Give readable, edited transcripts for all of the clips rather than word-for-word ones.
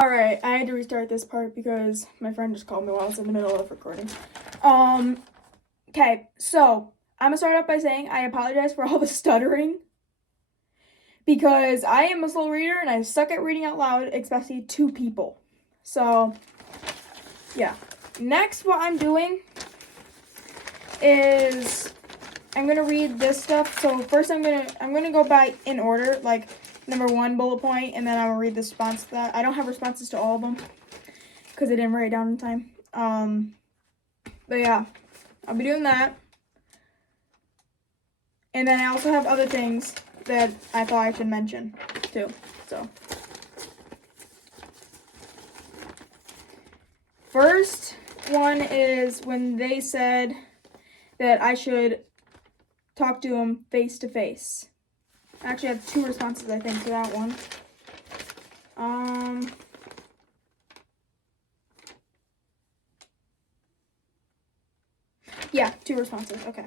Alright, I had to restart this part because my friend just called me while I was in the middle of recording. Okay, so I'm gonna start off by saying I apologize for all the stuttering because I am a slow reader and I suck at reading out loud, especially to people. So, yeah. Next, what I'm doing is I'm gonna read this stuff. So first, I'm gonna go by in order, like number 1 bullet point, and then I'm gonna read the response to that. I don't have responses to all of them because I didn't write it down in time. But yeah, I'll be doing that. And then I also have other things that I thought I should mention too. So first one is when they said that I should talk to him face to face. I actually have 2 responses, I think, to that one. Yeah, 2 responses. Okay.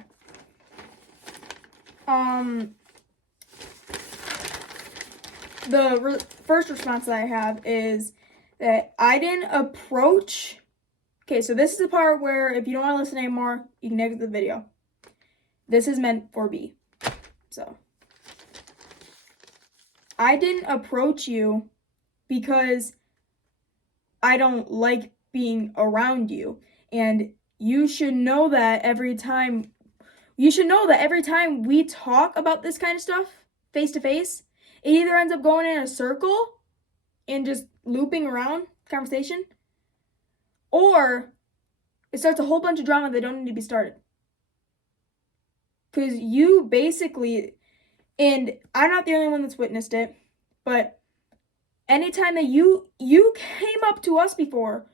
The first response that I have is that I didn't approach. Okay, so this is the part where if you don't want to listen anymore, you can exit the video. This is meant for B. So I didn't approach you because I don't like being around you, and you should know that every time we talk about this kind of stuff face to face, it either ends up going in a circle and just looping around conversation, or it starts a whole bunch of drama that don't need to be started. Because you basically, and I'm not the only one that's witnessed it, but anytime that you came up to us before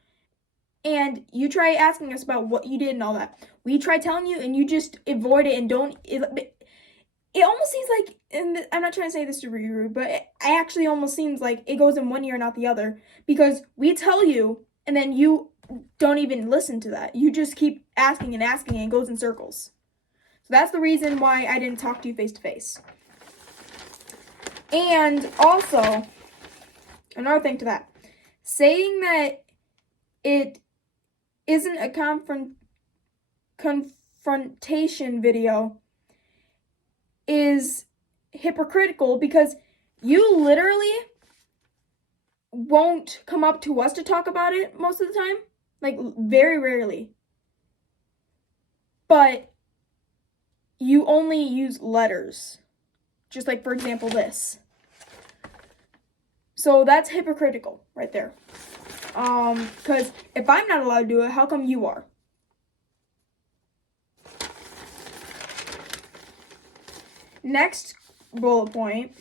and you try asking us about what you did and all that, we try telling you and you just avoid it and don't. It almost seems like, and I'm not trying to say this to be rude, but it actually almost seems like it goes in one ear, not the other, because we tell you and then you don't even listen to that. You just keep asking and asking and it goes in circles. So that's the reason why I didn't talk to you face to face. And also, another thing to that, saying that it isn't a confrontation video is hypocritical because you literally won't come up to us to talk about it most of the time, like very rarely. But you only use letters, just like, for example, this. So that's hypocritical right there. Because if I'm not allowed to do it, how come you are? Next bullet point.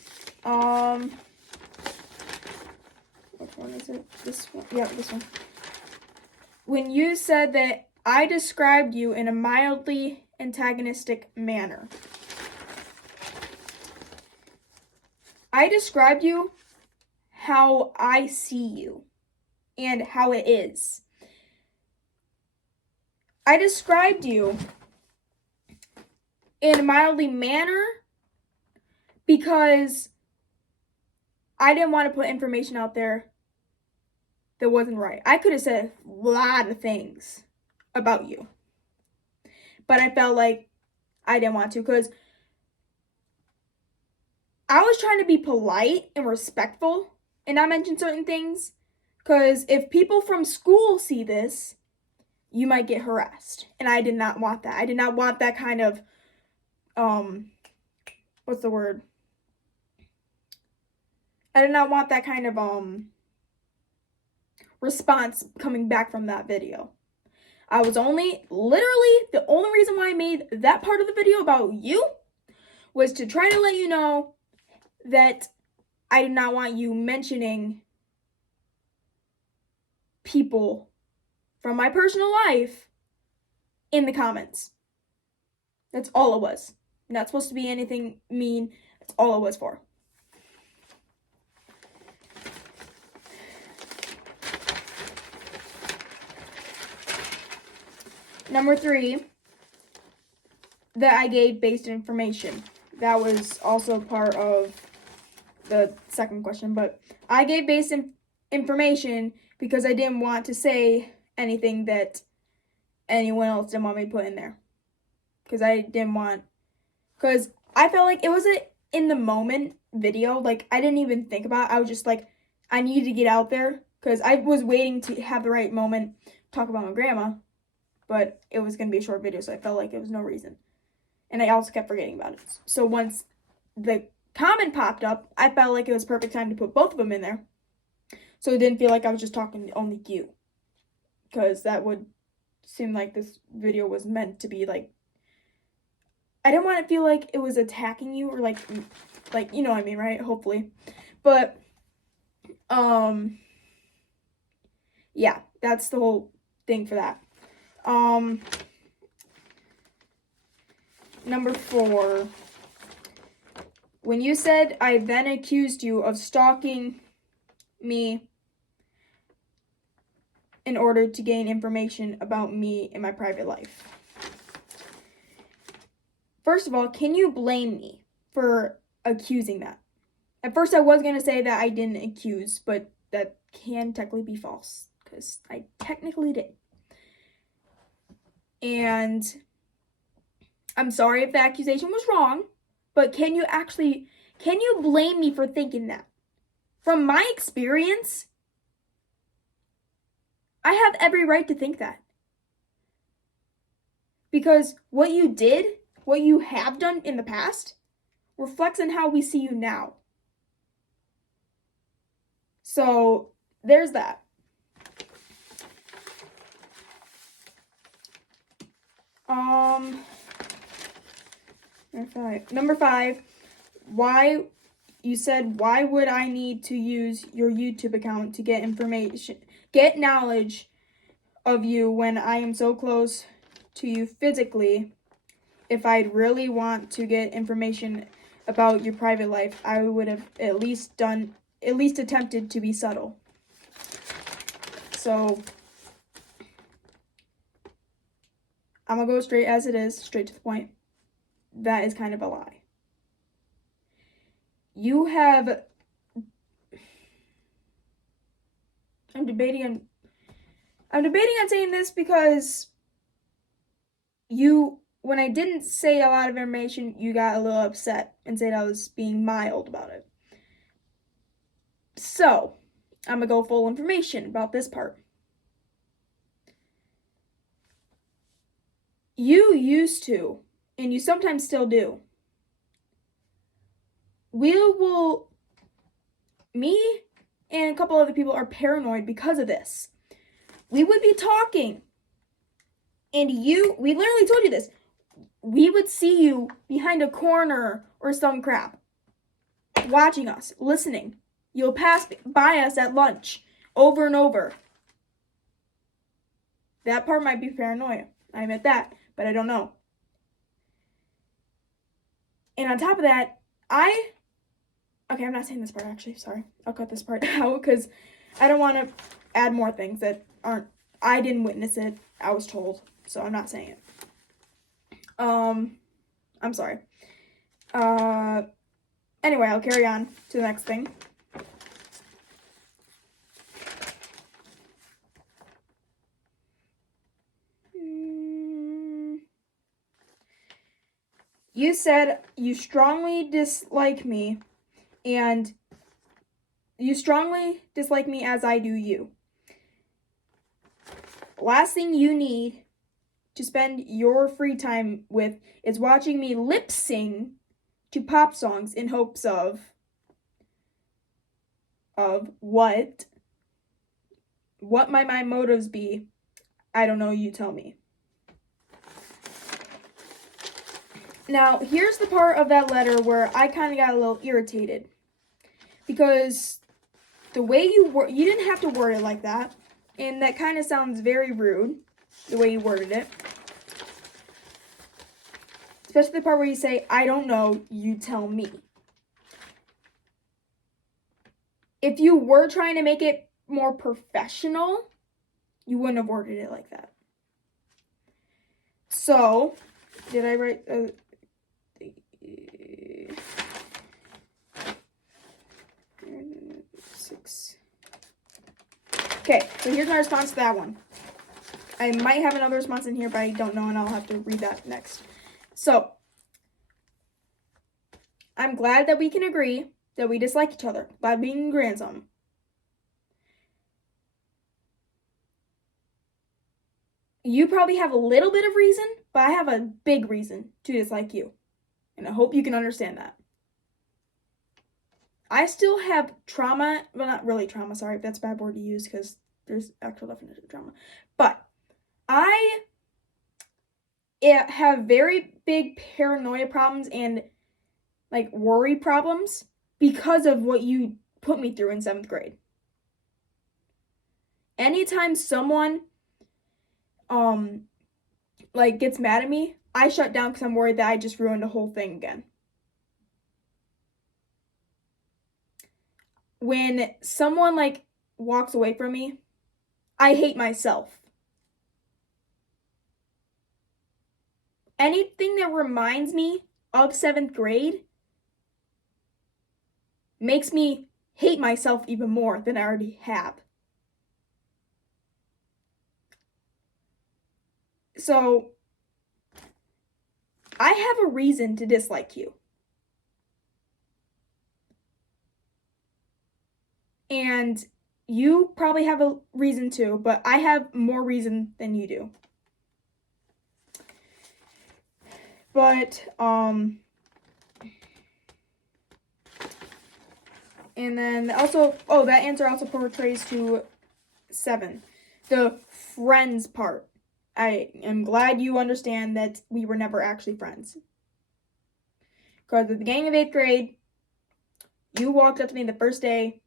Which one is it? This one? Yeah, this one. When you said that I described you in a mildly antagonistic manner. I described you how I see you and how it is. I described you in a mildly manner because I didn't want to put information out there that wasn't right. I could have said a lot of things about you, but I felt like I didn't want to because I was trying to be polite and respectful and not mention certain things, because if people from school see this, you might get harassed, and I did not want that. I did not want that kind of what's the word? I did not want that kind of response coming back from that video. I was literally the only reason why I made that part of the video about you was to try to let you know that I did not want you mentioning people from my personal life in the comments. That's all it was. Not supposed to be anything mean. That's all it was for. Number 3, that I gave based information. That was also part of the second question, but I gave based information because I didn't want to say anything that anyone else didn't want me to put in there. Because I felt like it was a in the moment video. Like, I didn't even think about it. I was just like, I needed to get out there because I was waiting to have the right moment to talk about my grandma, but it was going to be a short video, so I felt like it was no reason. And I also kept forgetting about it. So once the comment popped up, I felt like it was perfect time to put both of them in there. So it didn't feel like I was just talking to only you. Because that would seem like this video was meant to be like, I didn't want to feel like it was attacking you or like you know what I mean, right? Hopefully. But yeah, that's the whole thing for that. Number 4. When you said I then accused you of stalking me in order to gain information about me and my private life. First of all, can you blame me for accusing that? At first I was going to say that I didn't accuse, but that can technically be false because I technically did. And I'm sorry if the accusation was wrong, but can you blame me for thinking that? From my experience, I have every right to think that. Because what you did, what you have done in the past, reflects on how we see you now. So, there's that. Number 5, why would I need to use your YouTube account to get knowledge of you when I am so close to you physically? If I'd really want to get information about your private life, I would have at least attempted to be subtle. So, I'm gonna go straight as it is, straight to the point. That is kind of a lie. I'm debating on saying this because when I didn't say a lot of information, you got a little upset and said I was being mild about it. So, I'm gonna go full information about this part. You used to, and you sometimes still do. Me and a couple other people are paranoid because of this. We would be talking, and we literally told you this. We would see you behind a corner or some crap, watching us, listening. You'll pass by us at lunch over and over. That part might be paranoia. I admit that, but I don't know. And on top of that, okay, I'm not saying this part actually, sorry. I'll cut this part out because I don't want to add more things that I didn't witness it, I was told, so I'm not saying it. I'm sorry. Anyway, I'll carry on to the next thing. You said you strongly dislike me, and you strongly dislike me as I do you. Last thing you need to spend your free time with is watching me lip sing to pop songs in hopes of what might my motives be. I don't know, you tell me. Now, here's the part of that letter where I kind of got a little irritated. Because the way you didn't have to word it like that. And that kind of sounds very rude, the way you worded it. Especially the part where you say, I don't know, you tell me. If you were trying to make it more professional, you wouldn't have worded it like that. So, did I write... 6. Okay, so here's my response to that one. I might have another response in here, but I don't know, and I'll have to read that next. So, I'm glad that we can agree that we dislike each other. Glad we can agree on something. You probably have a little bit of reason, but I have a big reason to dislike you. And I hope you can understand that. I still have trauma. Well, not really trauma, sorry. That's a bad word to use because there's actual definition of trauma. But I have very big paranoia problems and like worry problems because of what you put me through in 7th grade. Anytime someone like gets mad at me, I shut down because I'm worried that I just ruined the whole thing again. When someone like walks away from me, I hate myself. Anything that reminds me of 7th grade makes me hate myself even more than I already have. So, I have a reason to dislike you. And you probably have a reason too, but I have more reason than you do. But, and then also, that answer also portrays to 7. The friends part. I am glad you understand that we were never actually friends. Because at the beginning of 8th grade, you walked up to me the first day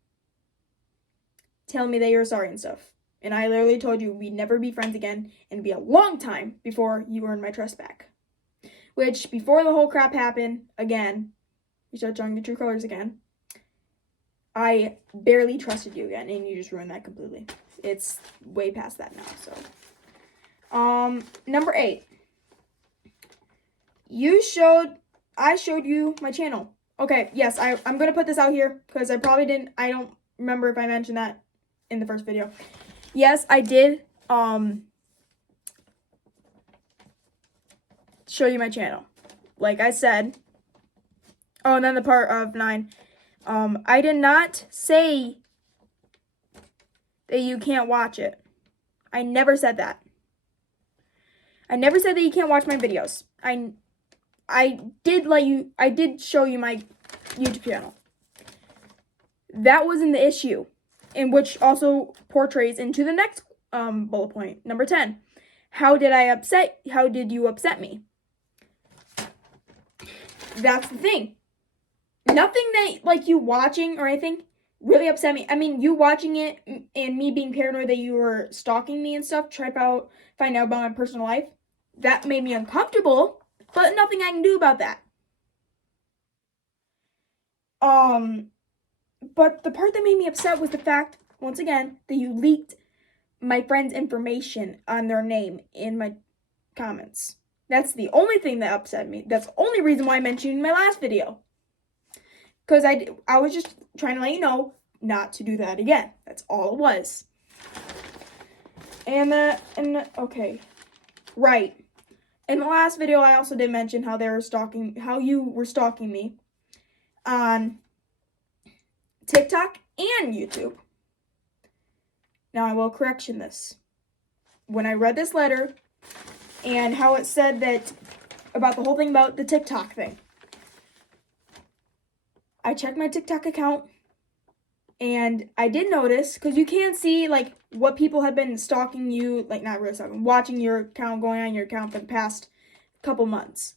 telling me that you were sorry and stuff. And I literally told you we'd never be friends again and it'd be a long time before you earned my trust back. Which, before the whole crap happened, again, you started showing your true colors again, I barely trusted you again, and you just ruined that completely. It's way past that now, so. Number 8. I showed you my channel. Okay, yes, I'm gonna put this out here, because I don't remember if I mentioned that in the first video. Yes, I did, show you my channel. Like I said. Oh, and then the part of 9. I did not say that you can't watch it. I never said that. I never said that you can't watch my videos. I did show you my YouTube channel. That wasn't the issue, and which also portrays into the next bullet point, number 10. How did you upset me? That's the thing. Nothing that, like, you watching or anything really upset me. I mean, you watching it and me being paranoid that you were stalking me and stuff, find out about my personal life, that made me uncomfortable, but nothing I can do about that. But the part that made me upset was the fact, once again, that you leaked my friend's information on their name in my comments. That's the only thing that upset me. That's the only reason why I mentioned in my last video. Because I was just trying to let you know not to do that again. That's all it was. Okay. Right. In the last video, I also did mention how you were stalking me on TikTok and YouTube. Now, I will correction this. When I read this letter and how it said that about the whole thing about the TikTok thing, I checked my TikTok account and I did notice, because you can see like what people have been stalking you, like not really stalking, watching your account, going on your account for the past couple months.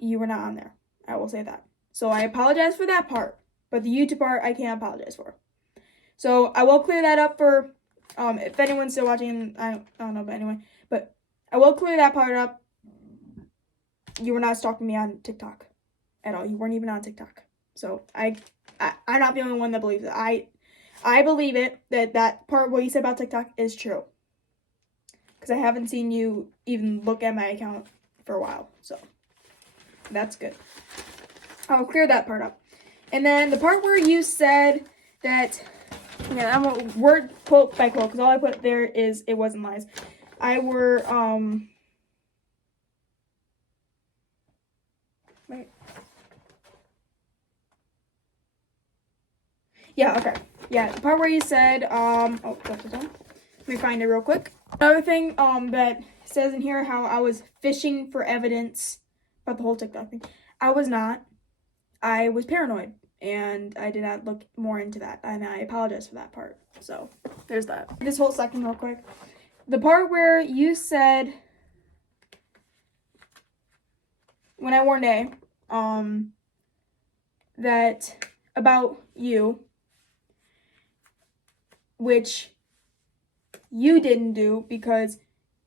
You were not on there. I will say that. So I apologize for that part, but the YouTube part I can't apologize for. So I will clear that up for if anyone's still watching. I don't know, but anyway, but I will clear that part up. You were not stalking me on TikTok at all. You weren't even on TikTok. So I'm not the only one that believes it. I believe it, that part what you said about TikTok is true. Because I haven't seen you even look at my account for a while. So that's good. I'll clear that part up. And then the part where you said that Yeah, I'm a word quote by quote, because all I put there is it wasn't lies. Wait. Yeah, okay. Yeah, the part where you said, let me find it real quick. Another thing, that says in here how I was fishing for evidence about the whole TikTok thing. I was not. I was paranoid, and I did not look more into that, and I apologize for that part. So, there's that. This whole section real quick. The part where you said, when I warned A, that about you, which you didn't do because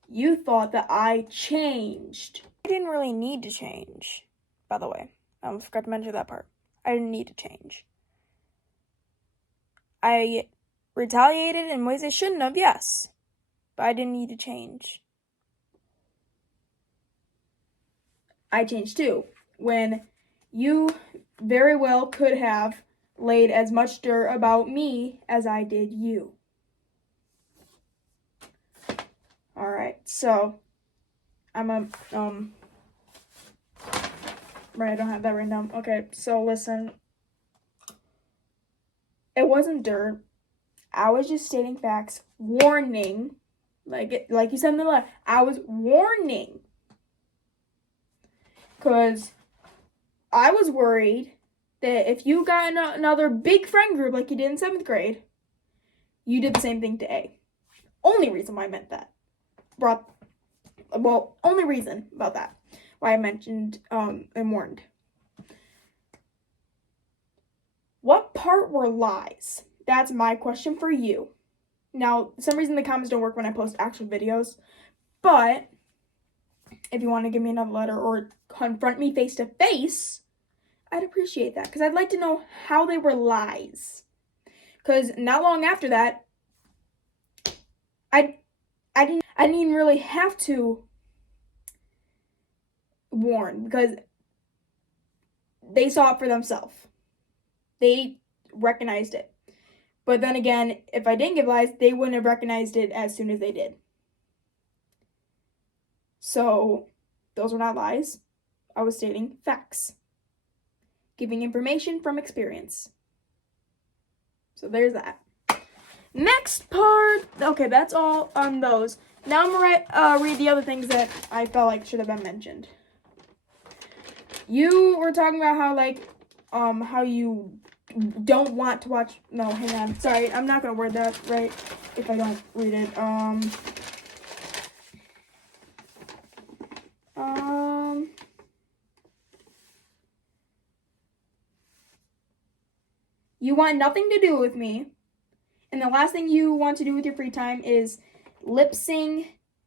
you thought that I changed. I didn't really need to change, by the way. I forgot to mention that part. I didn't need to change. I retaliated in ways I shouldn't have, yes, but I didn't need to change. I changed too, when you very well could have laid as much dirt about me as I did you. Alright, so right, I don't have that written down. Okay, so listen. It wasn't dirt. I was just stating facts, warning. Like you said in the letter, I was warning. Because I was worried that if you got another big friend group like you did in 7th grade, you did the same thing to A. Only reason why I meant that. Only reason about that. Why I mentioned and warned. What part were lies? That's my question for you. Now, for some reason the comments don't work when I post actual videos, but if you want to give me another letter or confront me face to face, I'd appreciate that, because I'd like to know how they were lies. Because not long after that, I didn't even really have to warn, because they saw it for themselves. They recognized it. But then again, if I didn't give lies, they wouldn't have recognized it as soon as they did. So, those were not lies. I was stating facts. Giving information from experience. So there's that. Next part. Okay, that's all on those. Now I'm gonna read the other things that I felt like should have been mentioned. You were talking about how you don't want to watch. No, hang on. Sorry, I'm not gonna word that right if I don't read it. You want nothing to do with me. And the last thing you want to do with your free time is lip sing.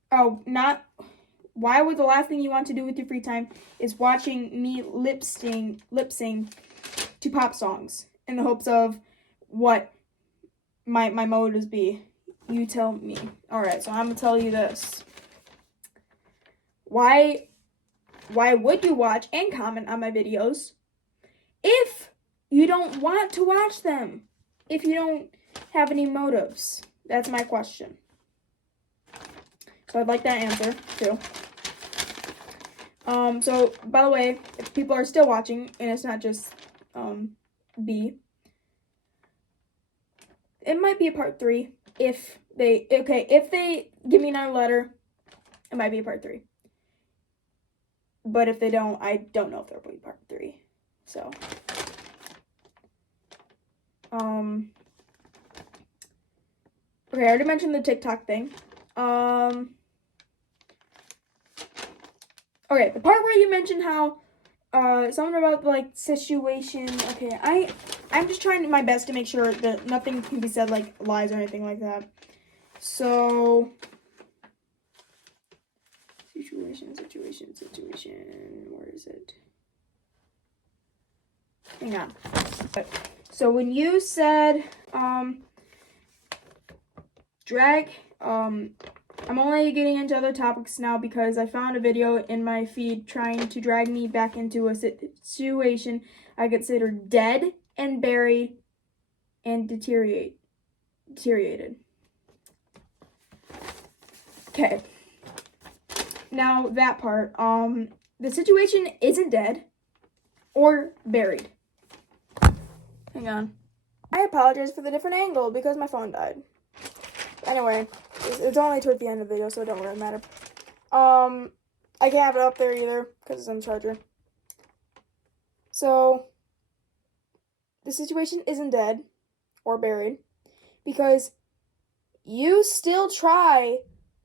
Why would the last thing you want to do with your free time is watching me lip sing to pop songs in the hopes of what my motives be? You tell me. Alright, so I'm gonna tell you this. Why would you watch and comment on my videos if you don't want to watch them? If you don't have any motives? That's my question. So I'd like that answer too. So by the way, if people are still watching and it's not just B, it might be a part 3 if they give me another letter, it might be a part 3. But if they don't, I don't know if there'll be part 3. So okay, I already mentioned the TikTok thing. Okay, the part where you mentioned how something about like situation. Okay, I'm just trying my best to make sure that nothing can be said like lies or anything like that. So situation. Where is it? Hang on. So when you said drag, I'm only getting into other topics now because I found a video in my feed trying to drag me back into a situation I consider dead and buried and deteriorate. deteriorated. Okay. Now that part. The situation isn't dead or buried. Hang on. I apologize for the different angle because my phone died. Anyway, it's only toward the end of the video, so it don't really matter. I can't have it up there either because it's on the charger. So, the situation isn't dead or buried because you still try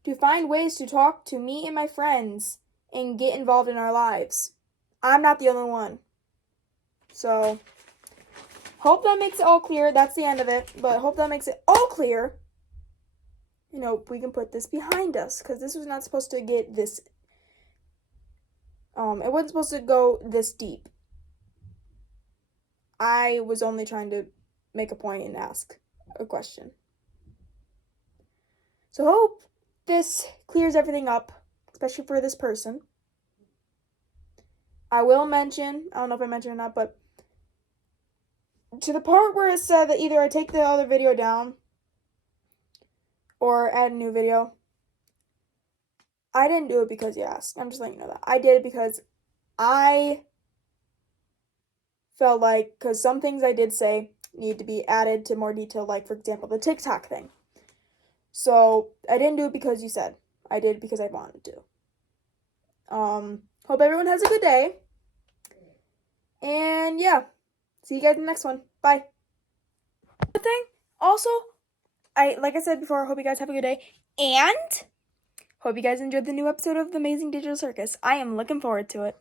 to find ways to talk to me and my friends and get involved in our lives. I'm not the only one. So, hope that makes it all clear. That's the end of it, but hope that makes it all clear. You know, we can put this behind us because this was not supposed to get this. It wasn't supposed to go this deep. I was only trying to make a point and ask a question. So hope this clears everything up, especially for this person. I will mention, I don't know if I mentioned or not, but to the part where it said that either I take the other video down or add a new video, I didn't do it because you asked. I'm just letting you know that. I did it because I felt like, because some things I did say need to be added to more detail, like, for example, the TikTok thing. So, I didn't do it because you said. I did it because I wanted to. Hope everyone has a good day. And, yeah. See you guys in the next one. Bye. Also, like I said before, I hope you guys have a good day. And hope you guys enjoyed the new episode of The Amazing Digital Circus. I am looking forward to it.